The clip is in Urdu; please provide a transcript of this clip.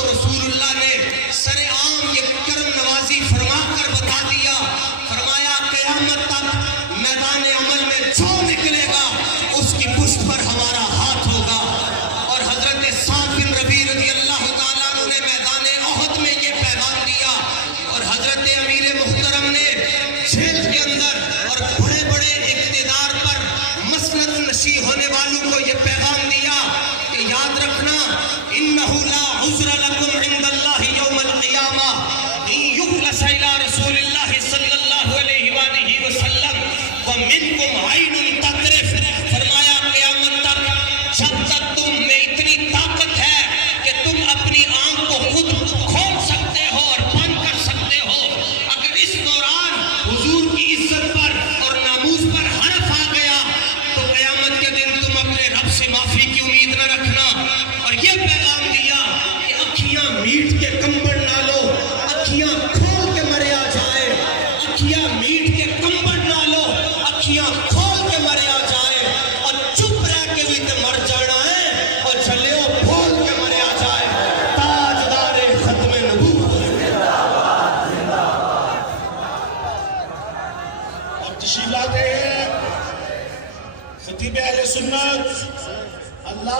کو رسول اللہ نے سر عام یہ کرم نوازی فرما کر بتا دیا. فرمایا قیامت تک میدان عمل میں جو نکلے گا اس کی پشت پر ہمارا ہاتھ ہوگا. اور حضرت سعد بن ربیع رضی اللہ تعالیٰ عنہ نے میدان احد میں یہ پیغام دیا. اور حضرت امیر محترم نے جیل کے اندر اور بڑے بڑے اقتدار پر مسند نشی ہونے والوں کو یہ پیغام دیا کہ یاد رکھنا انہ لا عذر لکم عند اللہ یوم القیامہ ان یخلص الی رسول اللہ صلی اللہ علیہ وآلہ وسلم ومنکم عین تطرف. فرمایا قیامت تک جب تک تم میں اتنی طاقت ہے کہ تم اپنی آنکھ کو خود کھول سکتے ہو اور بند کر سکتے ہو، اگر اس دوران حضور کی عزت پر اور ناموس پر حرف آ گیا تو قیامت کے دن تم اپنے رب سے معافی کی امید نہ رکھنا. اور یہ پیغام دیا کہ اکھیاں میٹ کے کمبڑ نہ لو، اکھیاں کھول کے مرے آ جائے. اکھیاں میٹ کے کمبڑ نہ لو، اکھیاں کھول کے مرے آ جائے. اور چپ رہ کے بھی تے مر جانا ہے اور جھلیو کھول کے مرے آ جائے. تاجدار ختم نبوت. اب تشریف لاتے ہیں خطیب اہل سنت اللہ